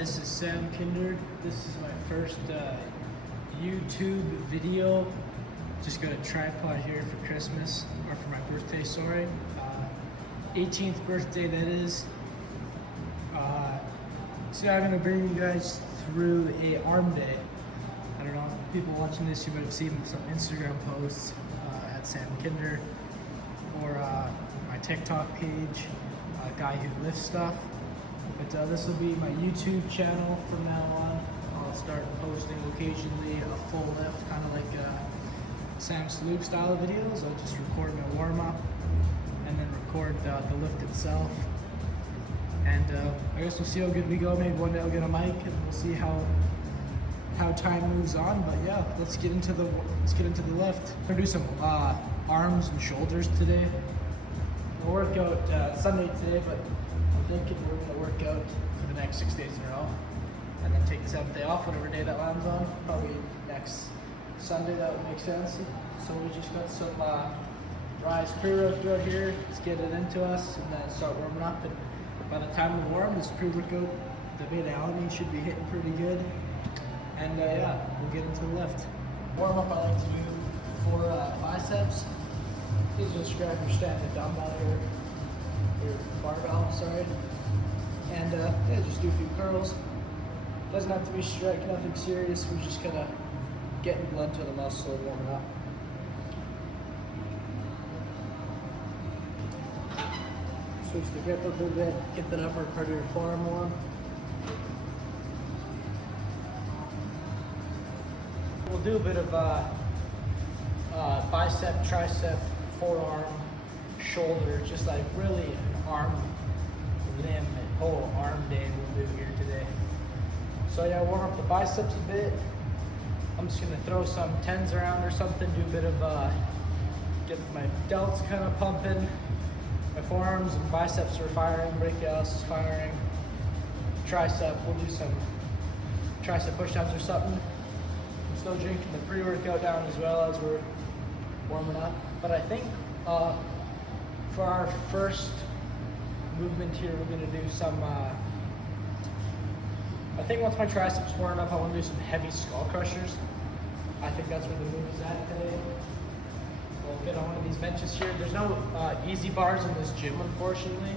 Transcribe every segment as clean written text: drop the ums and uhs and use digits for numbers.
this is Sam Kindred. This is my first YouTube video. Just got a tripod here for Christmas, or for my birthday, sorry. 18th birthday, that is. So I'm gonna bring you guys through a arm day. I don't know, people watching this, you might have seen some Instagram posts at Sam Kindred, or my TikTok page, a guy who lifts stuff. But this will be my YouTube channel from now on. I'll start posting occasionally a full lift, kind of like Sam Sloop style videos. I'll just record my warm up and then record the lift itself. And I guess we'll see how good we go. Maybe one day I'll get a mic and we'll see how time moves on. But yeah, let's get into the lift. We're gonna do some arms and shoulders today. We'll work out Sunday today, but I'm thinking we're gonna work out for the next 6 days in a row, and then take the 7th day off, whatever day that lands on. Probably next Sunday, that would make sense. So we just got some Rise pre-workout here. Let's get it into us and then start warming up. And by the time we warm, this pre-workout, the beta-alanine should be hitting pretty good. And yeah, we'll get into the lift. Warm up, I like to do for biceps. Please just grab your standard dumbbell or your barbell, sorry. And yeah, just do a few curls. Doesn't have to be strict, nothing serious. We're just gonna getting blood to the muscle and warming up. Switch the grip up a little bit, get that upper part of your forearm warm. We'll do a bit of bicep, tricep, forearm, shoulder, just like really an arm, limb, and whole arm day we'll do here today. So yeah, warm up the biceps a bit. I'm just gonna throw some tens around or something, do a bit of, get my delts kind of pumping. My forearms and biceps are firing, brachialis is firing. Tricep, we'll do some tricep pushdowns or something. I'm still drinking the pre-workout down as well as we're warming up. But I think for our first movement here, we're gonna do some, I think once my triceps warm up, I wanna do some heavy skull crushers. I think that's where the move is at today. We'll get on one of these benches here. There's no easy bars in this gym, unfortunately.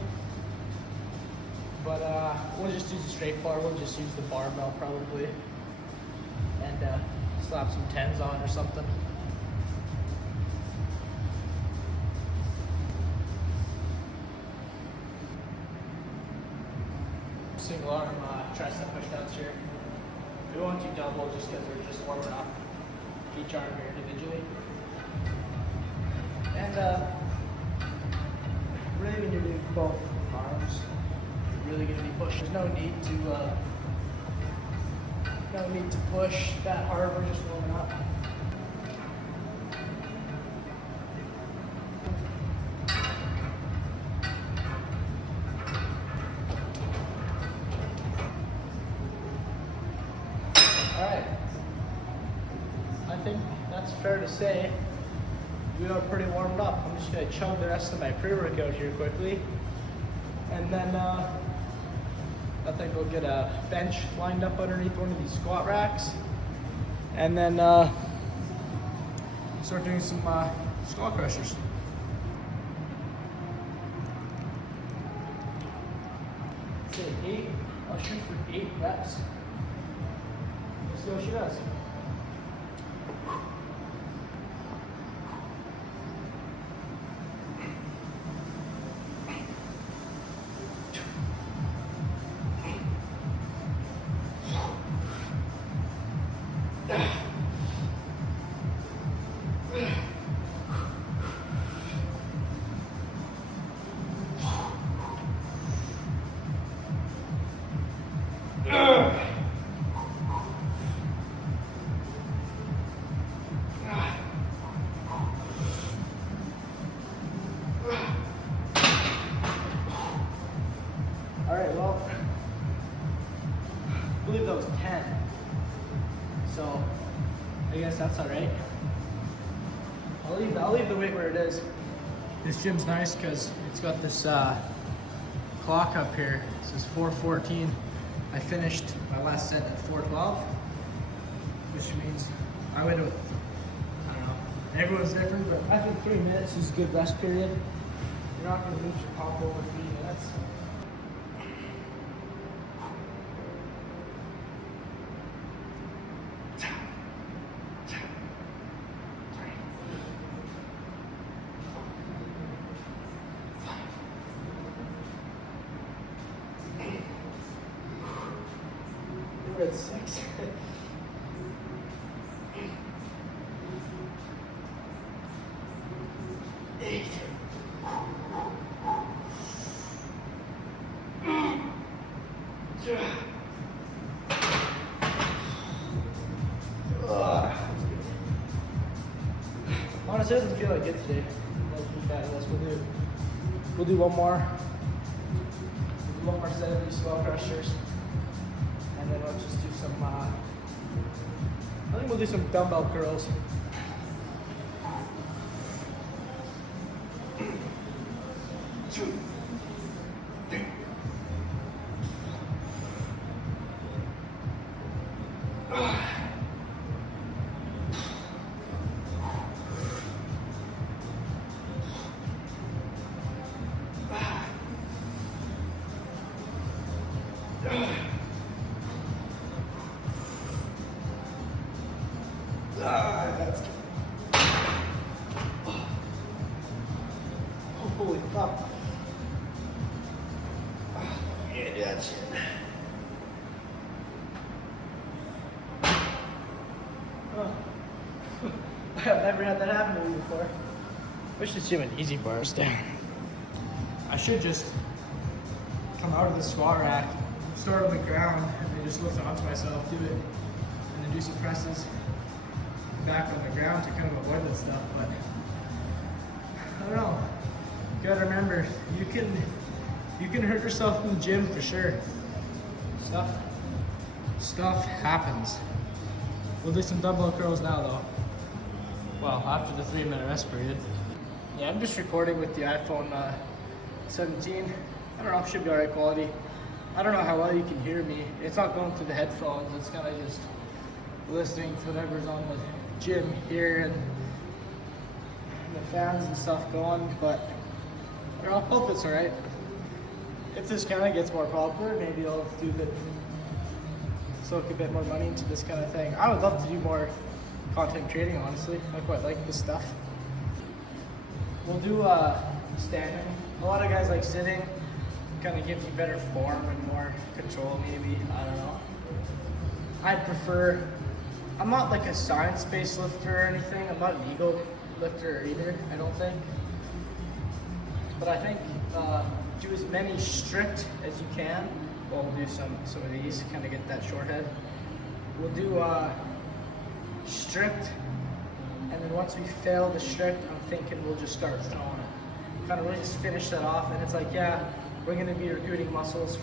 But we'll just use a straight bar. We'll just use the barbell probably. And slap some tens on or something. Single arm tricep pushdowns here. We won't do double just because we're just warming up each arm here individually. And really when you're doing both arms, you're really going to be pushing. There's no need to push that hard, we're just warming up. Alright, I think that's fair to say. We are pretty warmed up. I'm just gonna chug the rest of my pre-workout here quickly. And then I think we'll get a bench lined up underneath one of these squat racks. And then start doing some skull crushers. Say 8, I'll shoot for 8 reps. Let's see what she does. Alright, well, I believe that was 10. So, I guess that's alright. I'll leave the weight where it is. This gym's nice because it's got this clock up here. It says 4:14. I finished my last set at 412, which means I went with, I don't know, everyone's different, but I think 3 minutes is a good rest period. You're not going to lose your pump over 3 minutes. We're at 6. 8. Honestly, it doesn't feel like it today. We'll do one more. One more set of these slow crushers, and then we'll just do some. I think we'll do some dumbbell curls. That's holy fuck. Yeah, that's it. I've never had that happen to me before. Wish this gym had easy bars down. I should just come out of the squat rack, start on the ground, and then just lift onto myself, do it, and then do some presses back on the ground to kind of avoid that stuff. But I don't know. You gotta remember, you can hurt yourself in the gym for sure. Stuff happens. We'll do some dumbbell curls now though. Well, after the 3 minute rest period. Yeah, I'm just recording with the iPhone 17. I don't know, it should be alright quality. I don't know how well you can hear me. It's not going through the headphones, it's kind of just listening to whatever's on the gym here and the fans and stuff going, but I don't know, hope it's alright. If this kind of gets more popular, maybe I'll do a bit, soak a bit more money into this kind of thing. I would love to do more content creating, honestly. I quite like this stuff. We'll do standing. A lot of guys like sitting. Kind of gives you better form and more control, maybe. I don't know. I'd prefer. I'm not like a science-based lifter or anything. I'm not an ego lifter either, I don't think. But I think do as many strict as you can. Well, we'll do some of these, kind of get that short head. We'll do strict, and then once we fail the strict, I'm thinking we'll just start throwing it. Kind of really just finish that off, and it's like, yeah, we're going to be recruiting muscles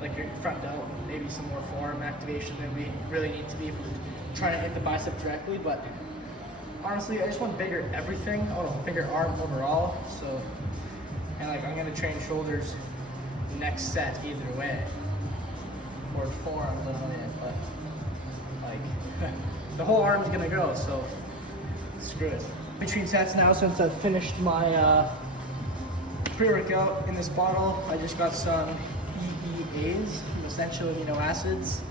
like your front delt, maybe some more forearm activation than we really need to be if we're trying to hit the bicep directly. But honestly, I just want bigger everything. I want a bigger arm overall. So, and like I'm going to train shoulders next set either way, or forearms, I don't know yet, but like the whole arm's going to go. So screw it. Between sets now, since I've finished my pre-workout in this bottle, I just got some EAAs, essential amino acids.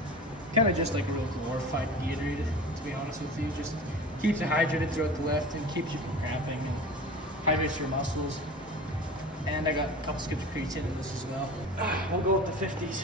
Kind of just like a real glorified Gatorade, to be honest with you. Just keeps you hydrated throughout the lift and keeps you from cramping and hydrates your muscles. And I got a couple scoops of creatine in this as well. We'll go with the 50s.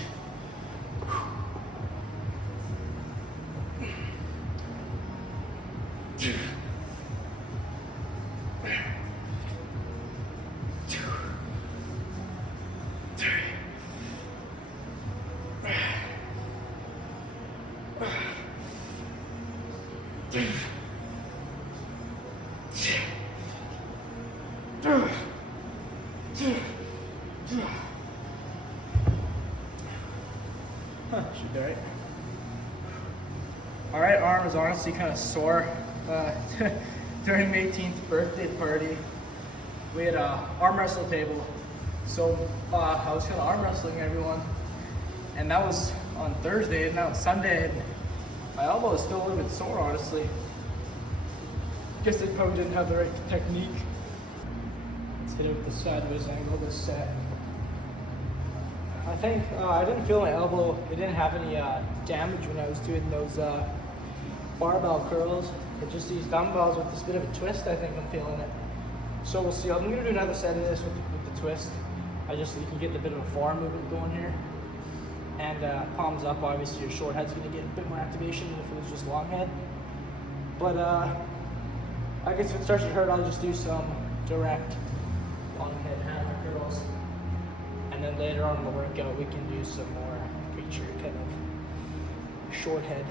Should be right. All right, arm is honestly kind of sore. During my 18th birthday party, we had a arm wrestle table. So I was kind of arm wrestling everyone, and And that was on Thursday, and now it's Sunday, and my elbow is still a little bit sore, honestly. Guess they probably didn't have the right technique. Let's hit it with the sideways angle this set. I think I didn't feel my elbow. It didn't have any damage when I was doing those barbell curls. It's just these dumbbells with this bit of a twist. I think I'm feeling it. So we'll see. I'm gonna do another set of this with the twist. You can get a bit of a forearm movement going here. And palms up, obviously your short head's gonna get a bit more activation than if it was just long head. But I guess if it starts to hurt, I'll just do some direct long head hammer curls. And then later on in the workout, we can do some more preacher kind of short head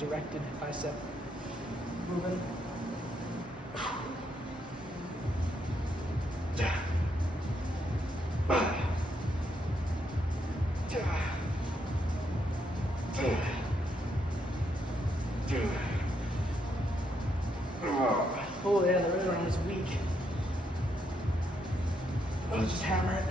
directed bicep movement. Oh yeah, the right arm is weak. I'll just hammer it.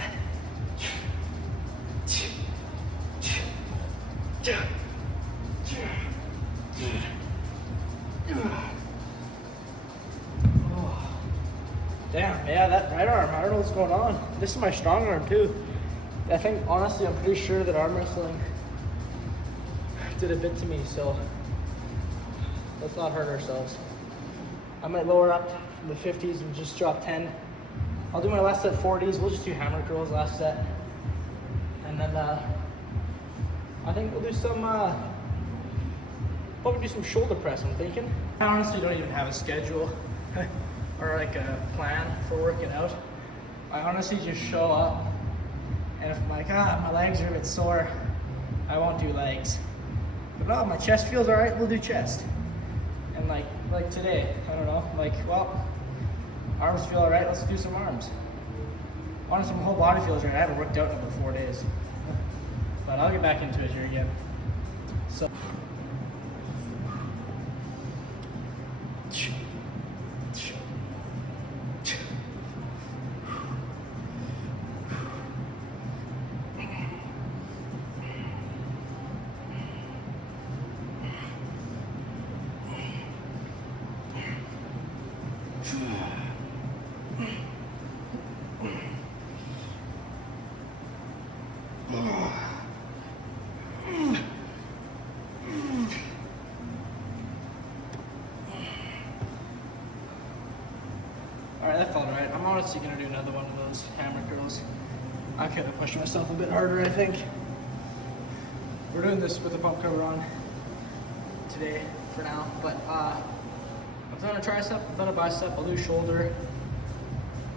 Oh. Damn, yeah, that right arm, I don't know what's going on. This is my strong arm too. I think, honestly, I'm pretty sure that arm wrestling did a bit to me, so let's not hurt ourselves. I might lower up from the 50s and just drop 10. I'll do my last set 40s. We'll just do hammer curls last set. And then I think we'll do some, probably do some shoulder press, I'm thinking. I honestly don't even have a schedule or like a plan for working out. I honestly just show up, and if I'm like, my legs are a bit sore, I won't do legs. But no, my chest feels all right, we'll do chest. And like today, I don't know, like, well, arms feel all right, let's do some arms. Honestly, my whole body feels right. I haven't worked out in about 4 days. But I'll get back into it here again. So. Alright, that felt right. I'm honestly gonna do another one of those hammer curls. I could have pushed myself a bit harder, I think. We're doing this with the pump cover on today for now, but I've done a tricep, I've done a bicep, I'll do shoulder.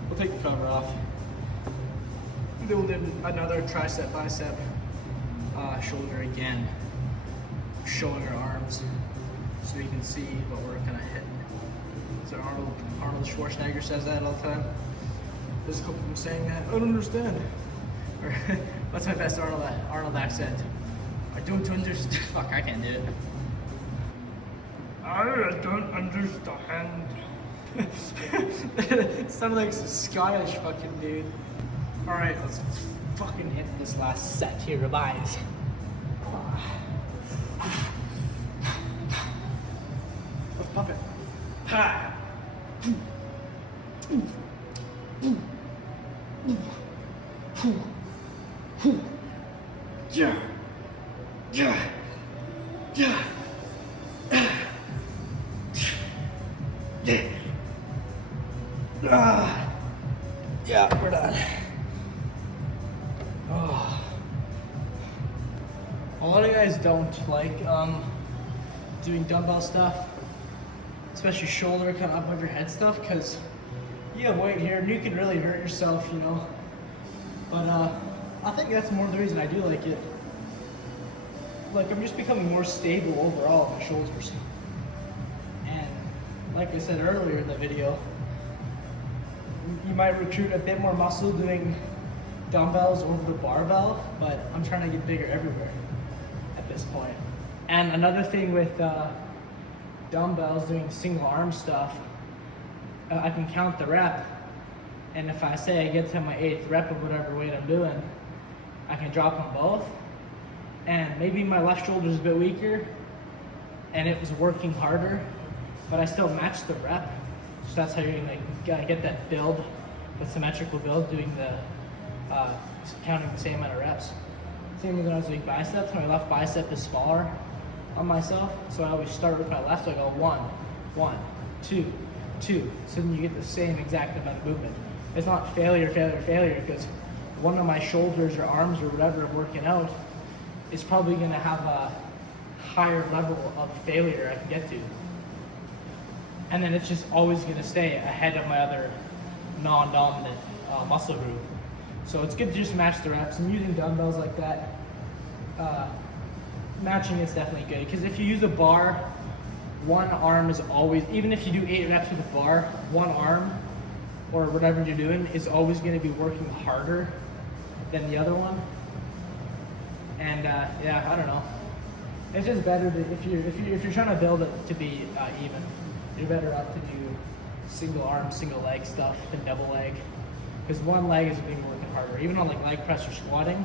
We'll take the cover off. Then we'll do another tricep, bicep, shoulder again, showing our arms so you can see what we're gonna hit. So Arnold Schwarzenegger says that all the time. There's a couple of them saying that. I don't understand. Or what's my best Arnold accent? I don't understand. Fuck, I can't do it. I don't understand. It sounded like some Scottish fucking dude. Alright, let's fucking hit this last set here, guys. Let's pump it. Ha! Yeah. Yeah. Yeah. Yeah, we're done. Oh. A lot of guys don't like doing dumbbell stuff, especially shoulder kind of above your head stuff, because you have weight here and you can really hurt yourself, you know. But I think that's more the reason I do like it. Like, I'm just becoming more stable overall in my shoulders. And like I said earlier in the video, you might recruit a bit more muscle doing dumbbells over the barbell, but I'm trying to get bigger everywhere at this point. And another thing with dumbbells, doing single arm stuff, I can count the rep, and if I say I get to my 8th rep of whatever weight I'm doing, I can drop them both, maybe my left shoulder is a bit weaker and it was working harder, but I still matched the rep. So that's how you're gonna get that build, the symmetrical build, doing the counting the same amount of reps. Same as when I was doing biceps. My left bicep is smaller on myself, so I always start with my left. So I go 1, 1, 2, 2. So then you get the same exact amount of movement. It's not failure, failure, failure, because one of my shoulders or arms or whatever I'm working out is probably going to have a higher level of failure I can get to. And then it's just always going to stay ahead of my other non-dominant muscle group. So it's good to just match the reps. And using dumbbells like that, matching is definitely good. Because if you use a bar, one arm is always, even if you do 8 reps with a bar, one arm or whatever you're doing is always going to be working harder than the other one. And yeah, I don't know. It's just better to, if you're trying to build it to be even, you're better off to do single arm, single leg stuff than double leg. Because one leg is being working harder. Even on like leg press or squatting,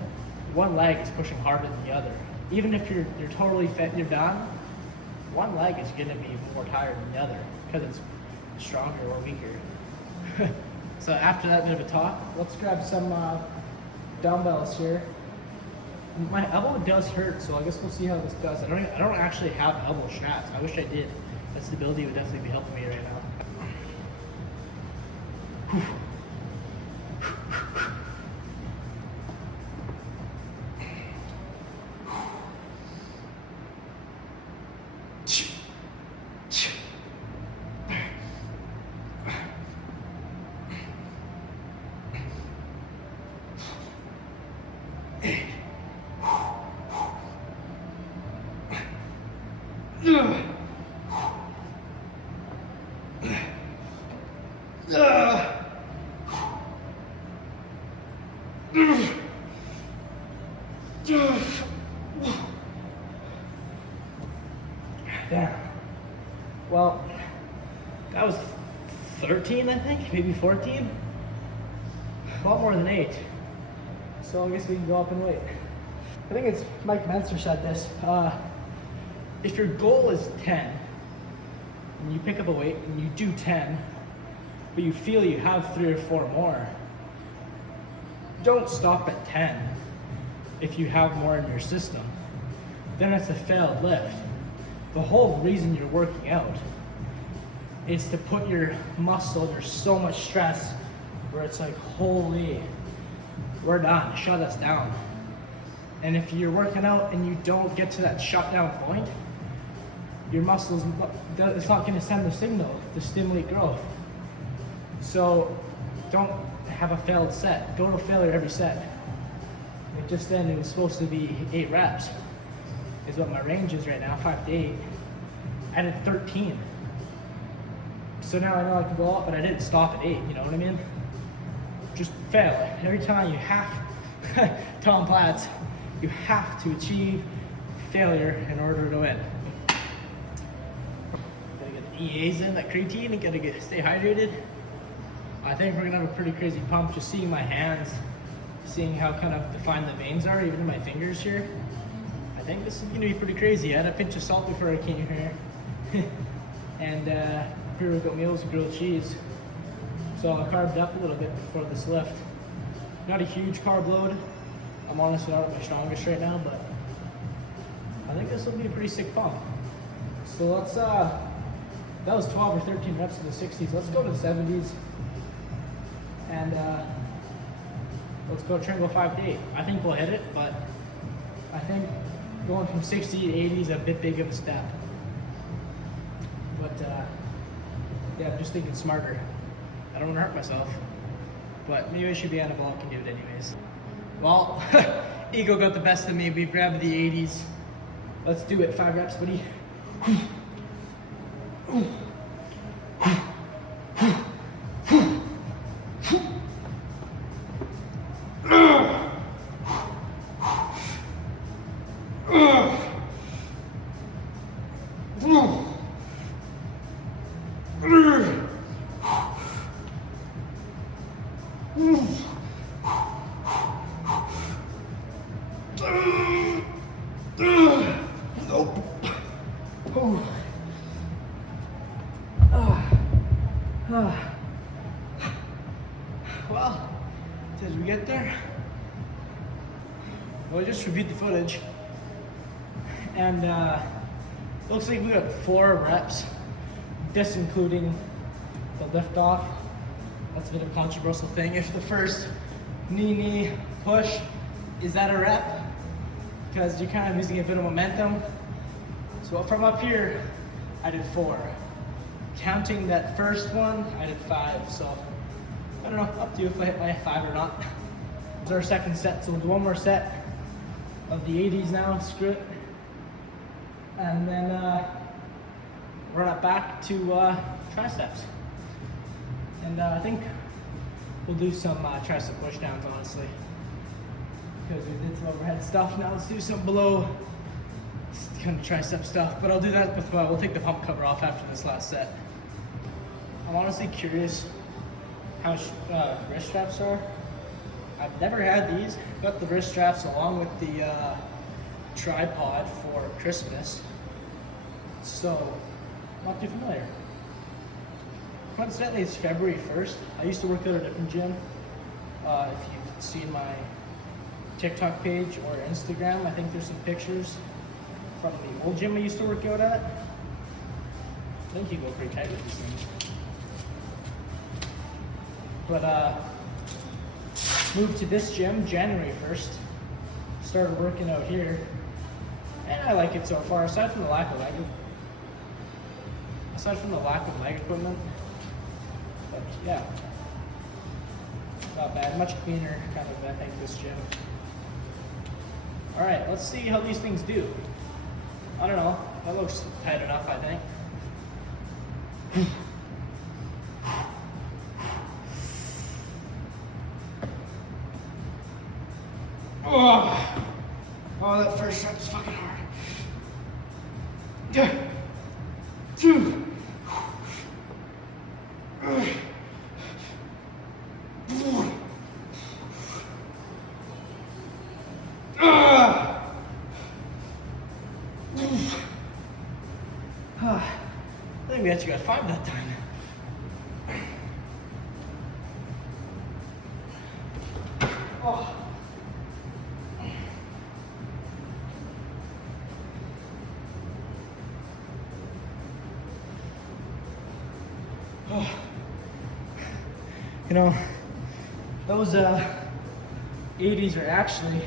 one leg is pushing harder than the other. Even if you're totally fit and you're done, one leg is going to be more tired than the other because it's stronger or weaker. So after that bit of a talk, let's grab some dumbbells here. My elbow does hurt, so I guess we'll see how this does. I don't actually have elbow straps. I wish I did. That stability would definitely be helping me right now. Damn. Well, that was 13, I think, maybe 14. A lot more than 8. So I guess we can go up in weight. I think it's Mike Menser said this. If your goal is 10, and you pick up a weight and you do 10, but you feel you have 3 or 4 more, don't stop at 10 if you have more in your system. Then it's a failed lift. The whole reason you're working out is to put your muscle under so much stress where it's like, holy, we're done, shut us down. And if you're working out and you don't get to that shutdown point, your muscles, it's not going to send the signal to stimulate growth. So don't have a failed set. Go to failure every set. Like just then it was supposed to be 8 reps is what my range is right now, 5 to 8. I did 13. So now I know I can go up, but I didn't stop at 8, you know what I mean? Just fail. Every time you have, Tom Platz, you have to achieve failure in order to win. Gotta get the EAs in, that creatine, and gotta stay hydrated. I think we're gonna have a pretty crazy pump, just seeing my hands, seeing how kind of defined the veins are, even in my fingers here. I think this is gonna be pretty crazy. I had a pinch of salt before I came here. And pre-workout meals with grilled cheese. So I carved up a little bit before this lift. Not a huge carb load. I'm honestly not at my strongest right now, but I think this will be a pretty sick pump. So let's, that was 12 or 13 reps in the 60s. Let's go to the 70s. And let's go try and go 5 to 8. I think we'll hit it, but I think going from 60 to 80 is a bit big of a step. But yeah, I'm just thinking smarter. I don't want to hurt myself, but maybe I should be anabolic and do it anyways. Well, ego got the best of me. We've grabbed the 80s. Let's do it. 5 reps, buddy. I just reviewed the footage, and looks like we got 4 reps, this including the lift off. That's a bit of a controversial thing. If the first knee push is at a rep, because you're kind of using a bit of momentum. So from up here, I did 4. Counting that first one, I did 5. So I don't know, up to you if I hit my 5 or not. This is our second set, so we'll do one more set of the 80s now, screw it. And then run it back to triceps. And I think we'll do some tricep push downs, honestly. Because we did some overhead stuff, now let's do some below kind of tricep stuff. But I'll do that with, we'll take the pump cover off after this last set. I'm honestly curious how wrist straps are. I've never had these. Got the wrist straps along with the tripod for Christmas. So, not too familiar. Coincidentally, it's February 1st. I used to work out at a different gym. If you've seen my TikTok page or Instagram, I think there's some pictures from the old gym I used to work out at. I think you go pretty tight with these things. But moved to this gym January 1st. Started working out here, and I like it so far. Aside from the lack of leg equipment, but yeah, not bad. Much cleaner, kind of. I think this gym. All right, let's see how these things do. I don't know. That looks tight enough, I think. Oh, that first shot is fucking hard. I think we actually got 5 that time. Oh. You know, those 80s are actually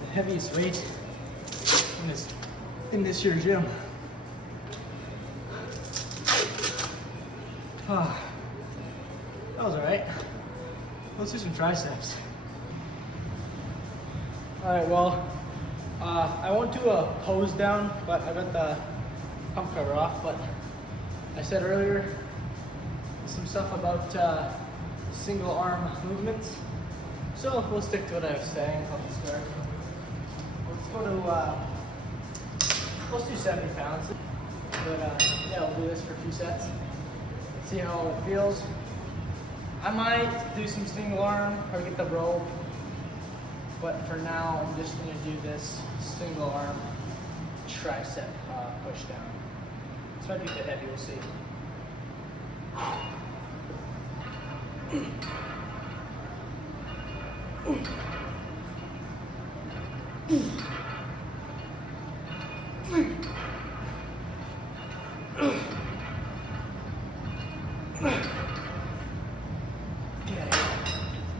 the heaviest weight in this year's gym. That was alright. Let's do some triceps. Alright, well, I won't do a pose down, but I got the pump cover off, but I said earlier some stuff about single arm movements. So we'll stick to what I was saying. I'll just start. Let's go to, let's do 70 pounds. But yeah, we'll do this for a few sets. See how it feels. I might do some single arm or get the rope, but for now I'm just gonna do this single arm tricep push down. This might be a bit heavy, we'll see.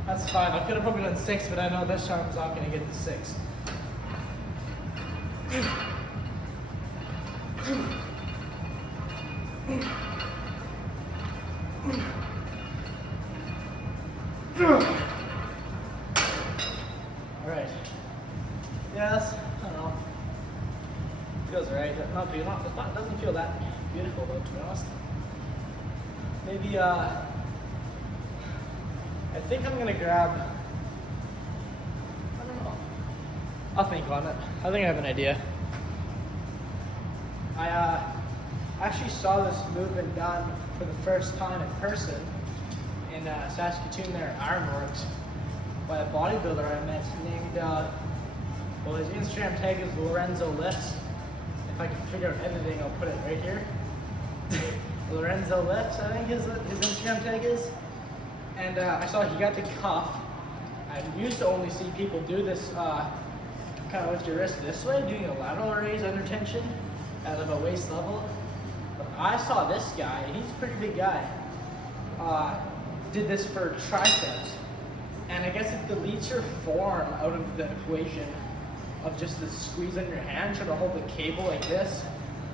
That's 5. I could have probably done 6, but I know this time I'm not going to get to 6. Alright. Yeah, that's, I don't know. Feels alright. It doesn't feel that beautiful though, to be honest. Maybe, I think I'm gonna grab, I don't know. I'll think on it. I think I have an idea. I actually saw this movement done for the first time in person in Saskatoon there at Ironworks by a bodybuilder I met named, well, his Instagram tag is Lorenzo Lifts. If I can figure out editing, I'll put it right here. Lorenzo Lifts, I think his Instagram tag is. And I saw he got the cuff. I used to only see people do this kind of lift your wrist this way, doing a lateral raise under tension at about waist level. But I saw this guy, and he's a pretty big guy, did this for triceps. And I guess it deletes your form out of the equation of just the squeeze on your hand, trying to hold the cable like this,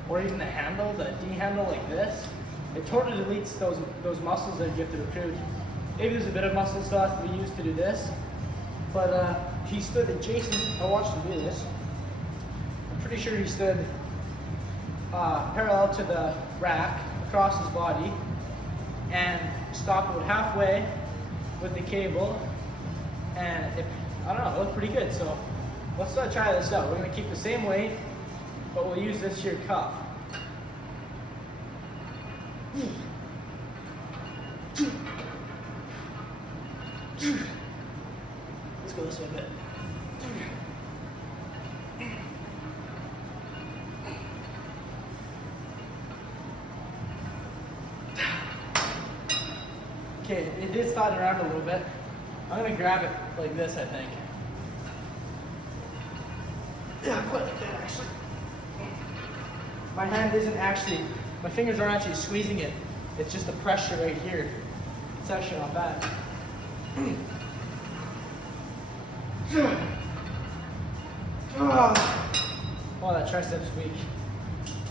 or even the handle, the D handle like this. It totally deletes those muscles that you have to recruit. Maybe there's a bit of muscle still has to be used to do this, but he stood, Jason, I watched him do this. I'm pretty sure he stood parallel to the rack across his body and stopped about halfway with the cable, and I don't know, it looked pretty good. So let's try this out. We're gonna keep the same weight, but we'll use this here cup. Let's go this way a bit. Okay, it did slide around a little bit. I'm gonna grab it like this, I think. Yeah, quite like that actually. My hand isn't actually, my fingers aren't actually squeezing it. It's just the pressure right here. It's actually not bad. Oh, that tricep's weak.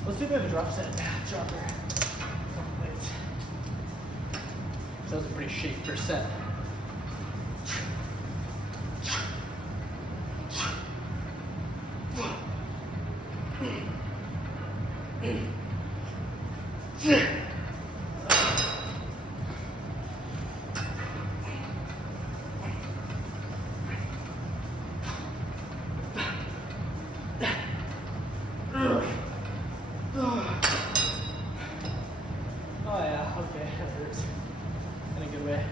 Let's do a bit of a drop set. Dropper. That was a pretty shake first set. Oh yeah, okay, that hurts. In a good way.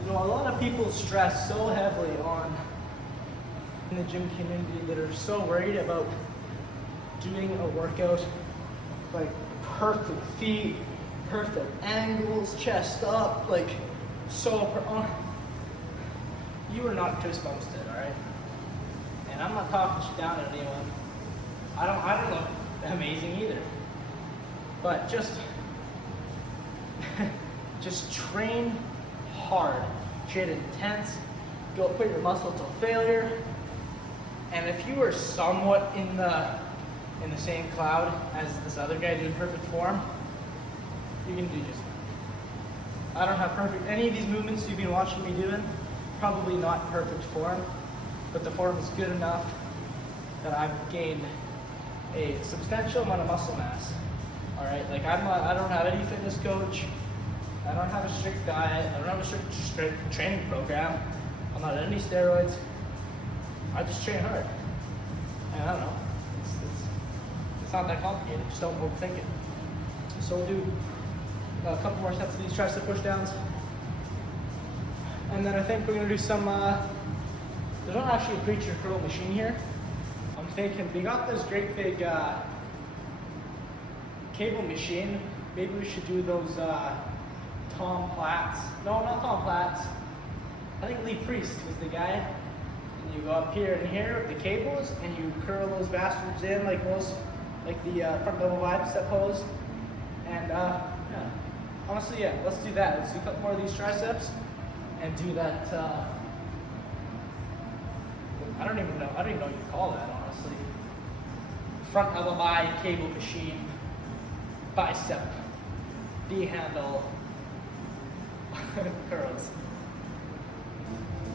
You know, a lot of people stress so heavily on in the gym community that are so worried about doing a workout like perfect feet, perfect angles, chest up, like you are not Chris Bumstead, alright? And I'm not talking shit down at anyone. I don't look amazing either. But just train hard, train intense, go put your muscle to failure. And if you are somewhat in the same cloud as this other guy doing perfect form, you can do just fine. I don't have any of these movements you've been watching me doing, probably not perfect form, but the form is good enough that I've gained a substantial amount of muscle mass. All right, like I don't have any fitness coach. I don't have a strict diet. I don't have a strict training program. I'm not on any steroids. I just train hard. And I don't know. It's not that complicated. Just don't overthink it. So we'll do a couple more sets of these tricep push downs. And then I think we're gonna do some, there's not actually a preacher curl machine here. I'm thinking we got this great big cable machine. Maybe we should do those Tom Platts. No, not Tom Platts. I think Lee Priest was the guy. And you go up here and here with the cables and you curl those bastards in like the front double bicep pose. And yeah, honestly, yeah, let's do that. Let's do a couple more of these triceps and do that. I don't even know what you call that, honestly. Front LMI cable machine, bicep, D handle, curls.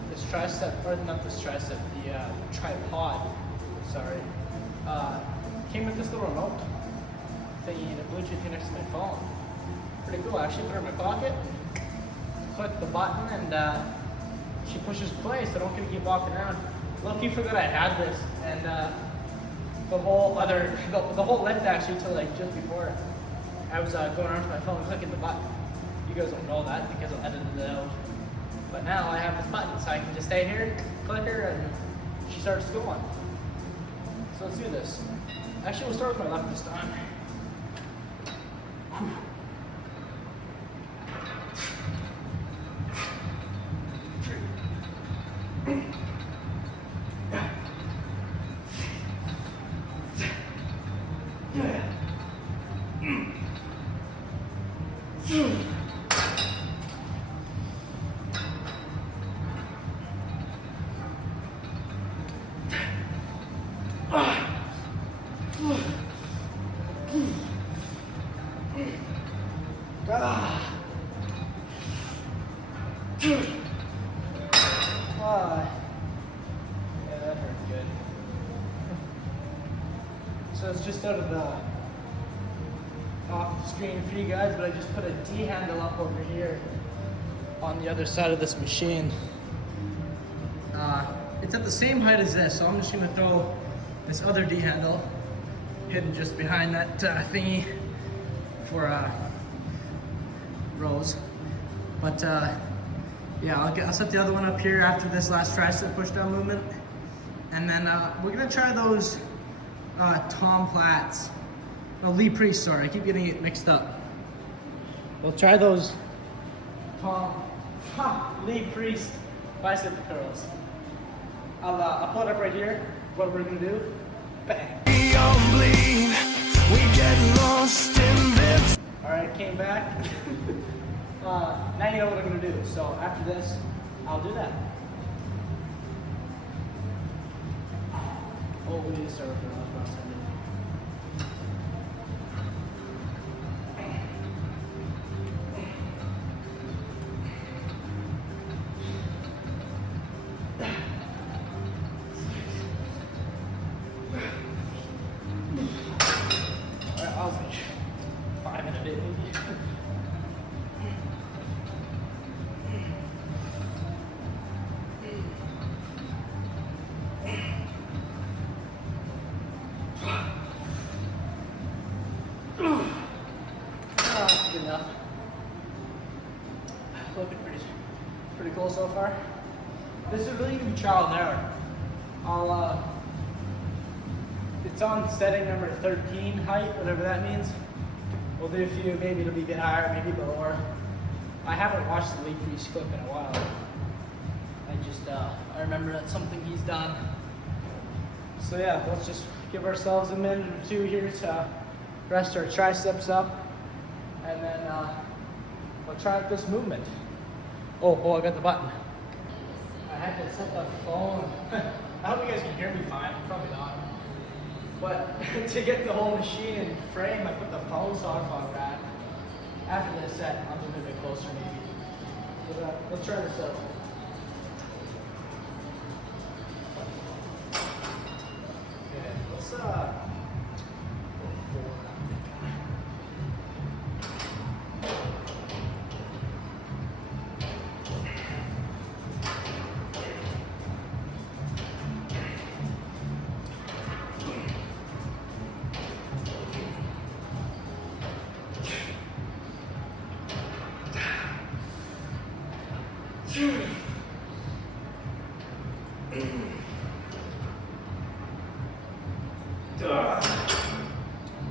This tricep, or not this tricep, the tripod, sorry, came with this little remote thingy and a Bluetooth connects to my phone. Pretty cool, actually. Put her in my pocket, click the button, and she pushes play, so I don't get to keep walking around. Lucky forgot I had this, and the whole lift actually till like just before I was going around to my phone clicking the button. You guys don't know that because I edited it out. But now I have this button, so I can just stay here, click her, and she starts going. So let's do this. Actually, we'll start with my left this time. So it's just out of the off screen for you guys, but I just put a D handle up over here on the other side of this machine. It's at the same height as this, so I'm just gonna throw this other D handle hidden just behind that thingy for rows. But yeah, I'll set the other one up here after this last tricep push down movement. And then we're gonna try those Tom Platts. No, Lee Priest, sorry, I keep getting it mixed up. We'll try those Lee Priest bicep curls. I'll pull it up right here. What we're gonna do, bang. Alright, came back. Now you know what I'm gonna do. So after this, I'll do that. Oh, we need to start with the left side. Alright, I was like 5 minutes in maybe. Good enough. Looking pretty cool so far. This is really gonna be trial and error. It's on setting number 13 height, whatever that means. We'll do a few, maybe it'll be a bit higher, maybe lower. I haven't watched the Lee Priest clip in a while. I remember that's something he's done. So yeah, let's just give ourselves a minute or two here to rest our triceps up. And then we'll try out this movement. Oh, I got the button. I had to set the phone. I hope you guys can hear me fine. Probably not. But to get the whole machine in frame, I put the phone so on that. After this set, I'll move a bit closer maybe. But, let's try this out. Okay, let's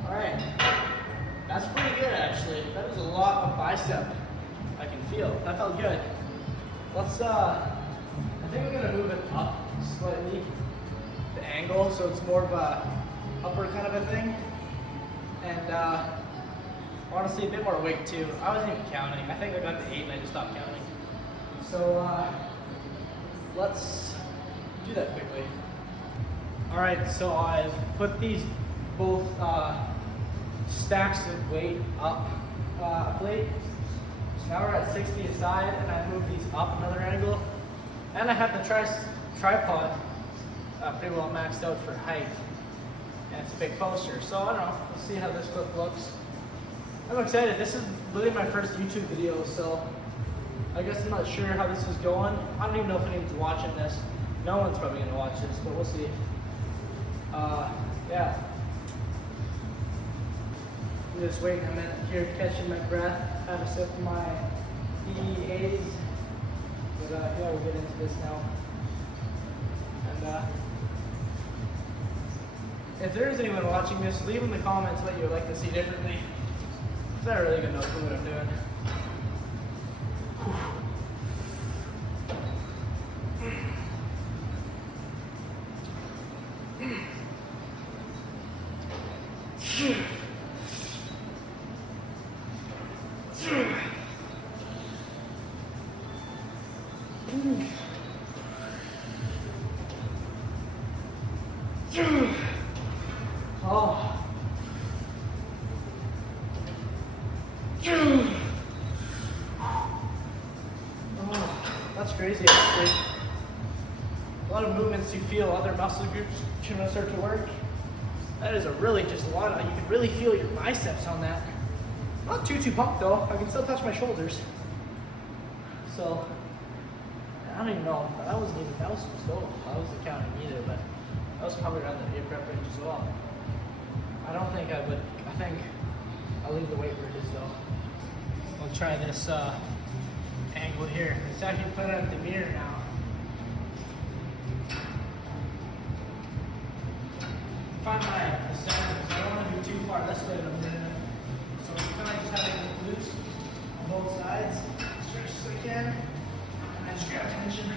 Alright, that's pretty good actually. That was a lot of bicep I can feel. That felt good. Let's, I think we're gonna move it up slightly, the angle, so it's more of a upper kind of a thing. And honestly, a bit more weight too. I wasn't even counting. I think I got to 8 and I just stopped counting. So let's do that quickly. Alright, so I've put these both stacks of weight up a plate. So now we're at 60 aside, and I move these up another angle. And I have the tripod pretty well maxed out for height. And it's a bit closer. So I don't know, let's see how this clip looks. I'm excited. This is really my first YouTube video, so I guess I'm not sure how this is going. I don't even know if anyone's watching this. No one's probably gonna watch this, but we'll see. Yeah. I'm just waiting a minute here, catching my breath, have a sip of my EAs. But yeah, we'll get into this now. And if there is anyone watching this, leave in the comments what you would like to see differently. Because I really got no clue what I'm doing. Oh. Oh, that's crazy actually. A lot of movements you feel other muscle groups trying to start to work. That is a really just a lot of, you can really feel your biceps on that. Not too pumped though. I can still touch my shoulders. So, I don't even know. That was still, that was the count I needed, but that was probably around the 8 rep range as well. I don't think I would, I think I'll leave the weight where it is though. I'll try this angle here. It's actually put up the mirror now. Find my center, I don't want to be too far this way, but I'm gonna, so I'm kind of just having it loose on both sides, stretch as I can, and I just grab tension.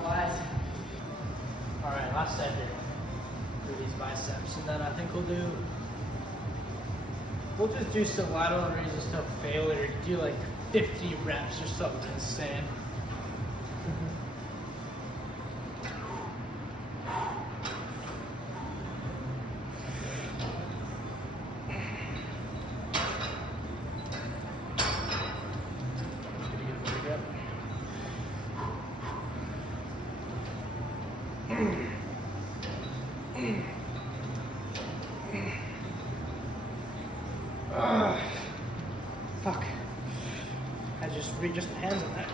Flies. Alright, last set here for these biceps. And then I think we'll just do some lateral raises to failure. Do like 50 reps or something insane. Fuck. I just readjust my hands on that.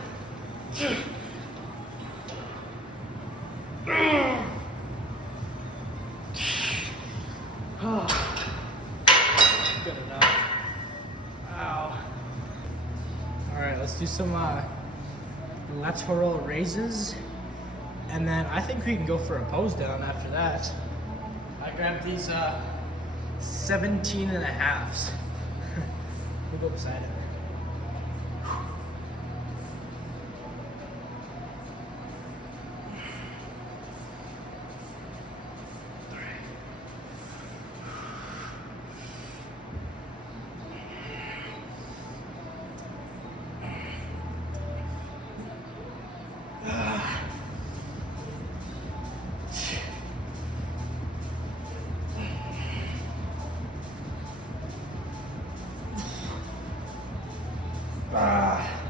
Good enough. Ow. Alright, let's do some lateral raises. And then I think we can go for a pose down after that. I grabbed these 17 and a halves. We'll go beside it.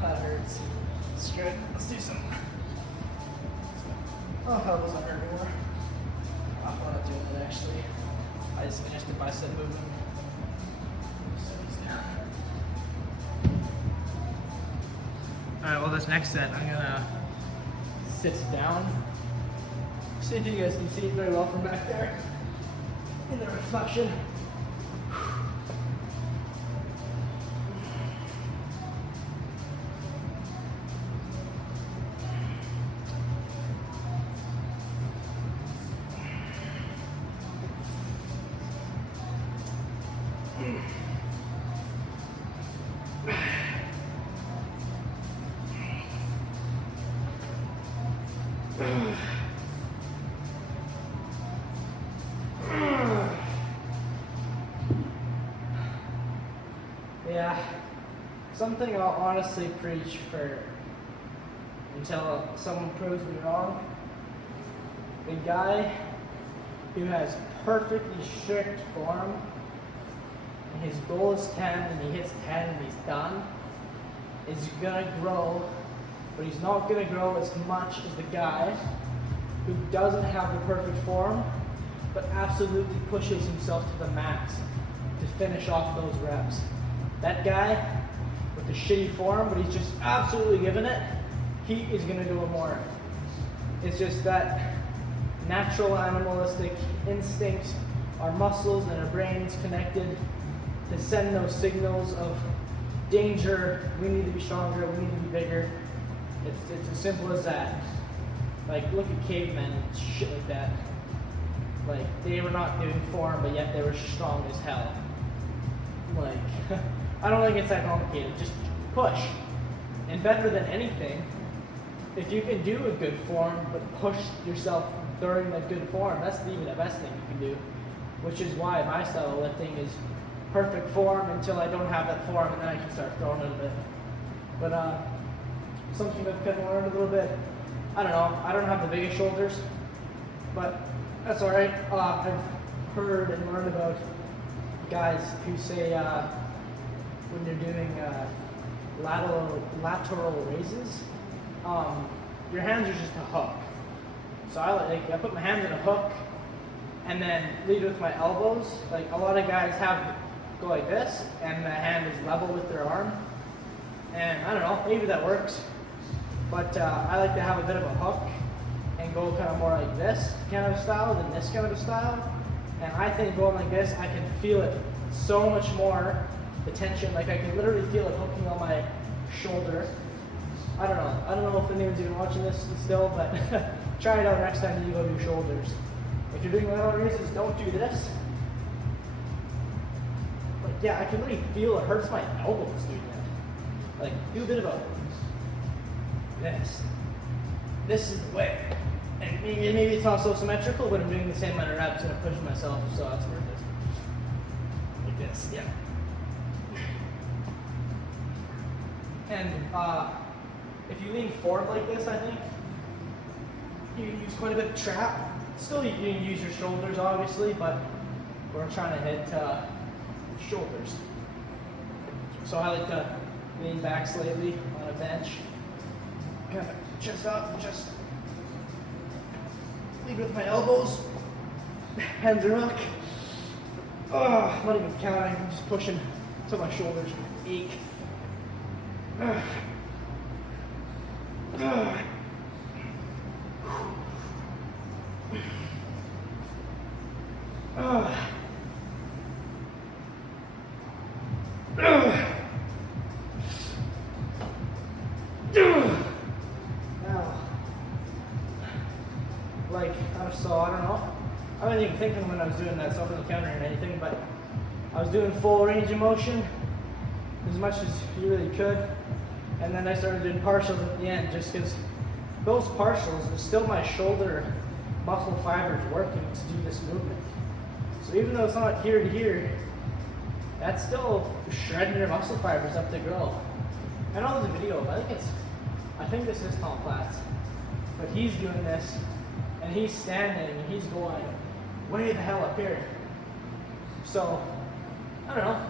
That hurts. Screw it. Let's do some. Oh, hell doesn't hurt anymore. I'm not doing it actually. I just finished the bicep movement. Alright, well, this next set, I'm gonna sit down. See if you guys can see it very well from back there in the reflection. Yeah, something I'll honestly preach for until someone proves me wrong. The guy who has perfectly strict form and his goal is 10 and he hits 10 and he's done is gonna grow, but he's not gonna grow as much as the guy who doesn't have the perfect form but absolutely pushes himself to the max to finish off those reps. That guy with the shitty form, but he's just absolutely giving it, he is gonna go more. It's just that natural animalistic instinct, our muscles and our brains connected to send those signals of danger, we need to be stronger, we need to be bigger. It's as simple as that. Like, look at cavemen and shit like that. Like, they were not giving form, but yet they were strong as hell. Like, I don't think it's that complicated. Just push. And better than anything, if you can do a good form, but push yourself during that good form, that's even the best thing you can do. Which is why my style of lifting is perfect form until I don't have that form, and then I can start throwing it a bit. But something I've kind of learned a little bit, I don't know, I don't have the biggest shoulders, but that's all right. I've heard and learned about guys who say when you're doing lateral raises, your hands are just a hook. So I put my hands in a hook and then lead with my elbows. Like a lot of guys go like this, and the hand is level with their arm. And I don't know, maybe that works. But I like to have a bit of a hook and go kind of more like this kind of style than this kind of style. And I think going like this, I can feel it so much more, the tension. Like I can literally feel it hooking on my shoulder. I don't know if anyone's even watching this still, but try it out next time you go do shoulders. If you're doing lateral raises, don't do this. But yeah, I can really feel it hurts my elbows doing that. Like, do a bit of this. This is the way. And maybe it's not so symmetrical, but I'm doing the same amount of reps and I'm pushing myself, so that's worth it. Like this, yeah. And if you lean forward like this, I think, you use quite a bit of trap. Still, you can use your shoulders, obviously, but we're trying to hit shoulders. So I like to lean back slightly on a bench. Kind of chest up and just lead with my elbows. Hands are up. I'm not even counting, I'm just pushing till my shoulders ache. So I don't know. I wasn't even thinking when I was doing that stuff on the counter or anything, but I was doing full range of motion as much as you really could, and then I started doing partials at the end, just because those partials are still my shoulder muscle fibers working to do this movement. So even though it's not here to here, that's still shredding your muscle fibers up to grow. I know there's a video, I think this is Tom Platts, but he's doing this, and he's standing, and he's going way the hell up here. So, I don't know,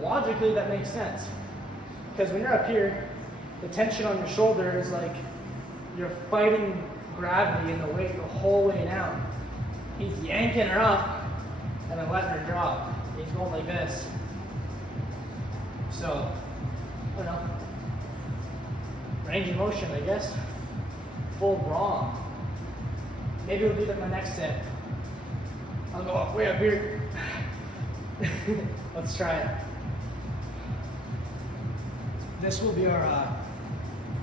logically that makes sense. Because when you're up here, the tension on your shoulder is like you're fighting gravity and the weight the whole way down. He's yanking her up and then letting her drop. He's going like this. So, I don't know, range of motion, I guess. Full brawl. Maybe we'll do that in my next set. I'll go up way up here. Let's try it. This will be our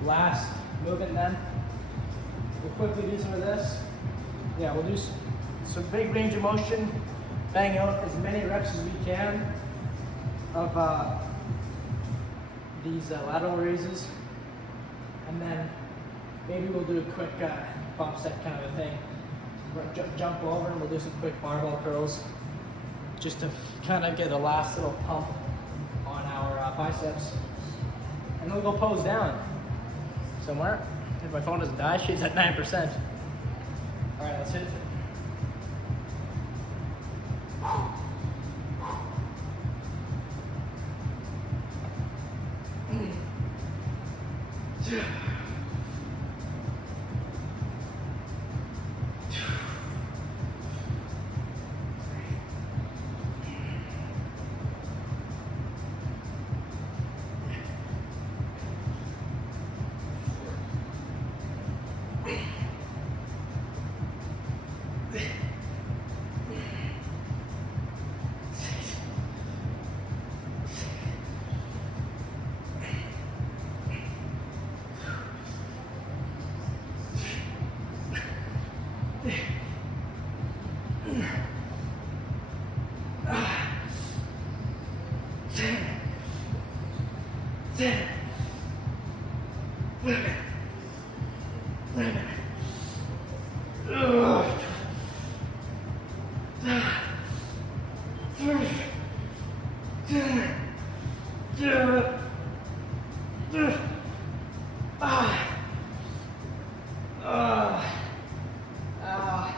last movement then. We'll quickly do some of this. Yeah, we'll do some big range of motion, bang out as many reps as we can of these lateral raises. And then maybe we'll do a quick bump set kind of a thing. Jump over and we'll do some quick barbell curls just to kind of get a last little pump on our biceps. And then we'll go pose down somewhere. If my phone doesn't die, she's at 9%. All right, let's hit it.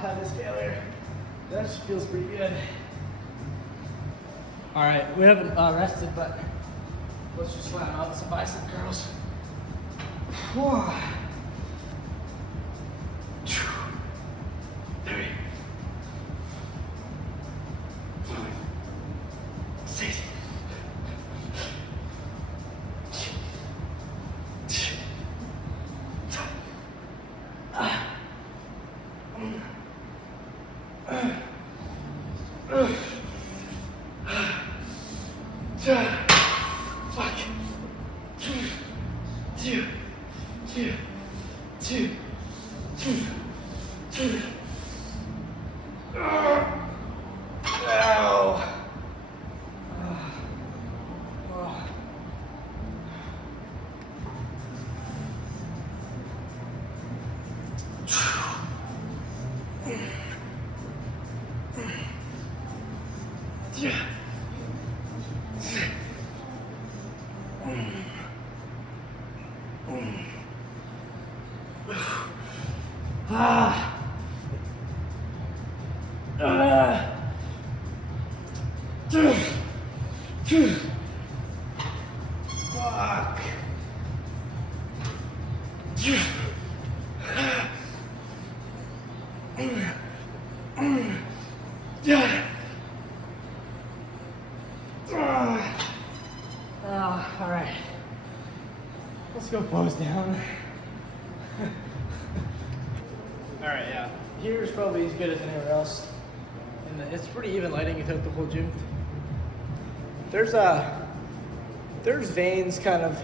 That is failure. That feels pretty good. All right, we haven't rested, but let's just slam out some bicep curls. 4, 3, 5, 6, Fuck. All right. Let's go pose down. All right, yeah. Here's probably as good as anywhere else. And it's pretty even lighting throughout the whole gym. There's veins kind of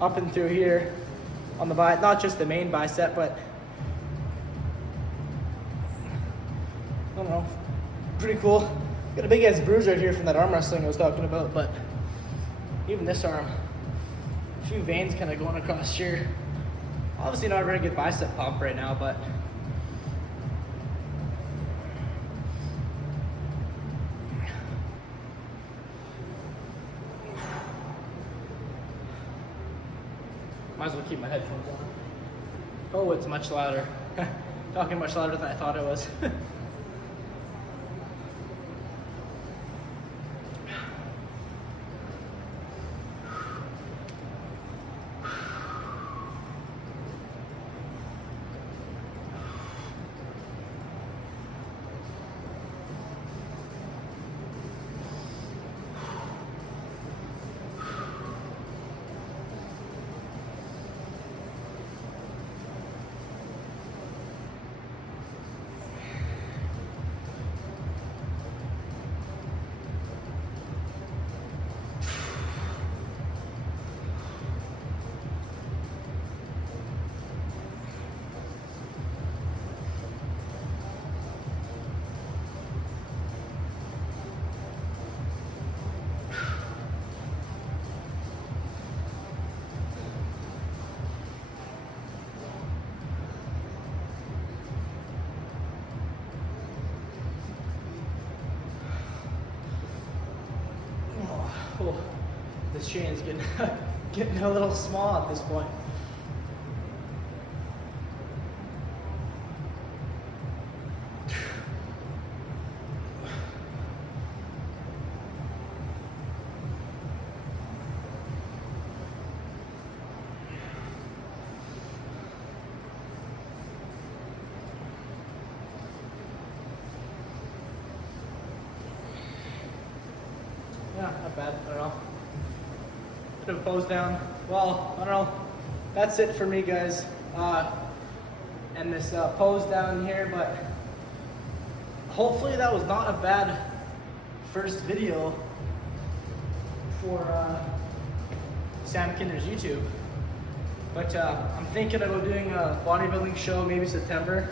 up and through here on the bicep, not just the main bicep, but I don't know, pretty cool. Got a big ass bruise right here from that arm wrestling I was talking about, but even this arm, a few veins kind of going across here. Obviously not a very good bicep pump right now, but might as well keep my headphones on. Oh, it's much louder. Talking much louder than I thought it was. Oh, this chain's getting a little small at this point. Yeah, not bad. I don't know. Bit of a pose down. Well, I don't know. That's it for me, guys. And this pose down here, but hopefully that was not a bad first video for Sam Kinder's YouTube. But I'm thinking about doing a bodybuilding show maybe September.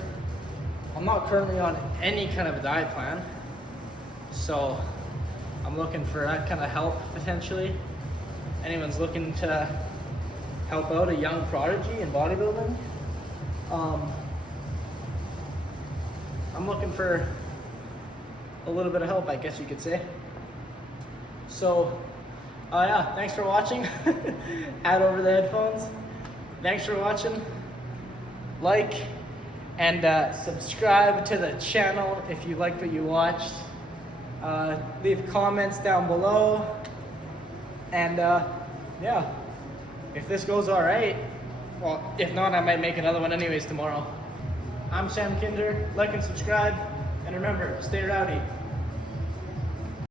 I'm not currently on any kind of a diet plan, so I'm looking for that kind of help potentially. Anyone's looking to help out a young prodigy in bodybuilding, I'm looking for a little bit of help, I guess you could say. So, yeah, thanks for watching. Add over the headphones. Thanks for watching. Like and subscribe to the channel if you liked what you watched. Leave comments down below. And yeah, if this goes all right, well, if not, I might make another one anyways tomorrow. I'm Sam Kinder. Like and subscribe. And remember, stay rowdy.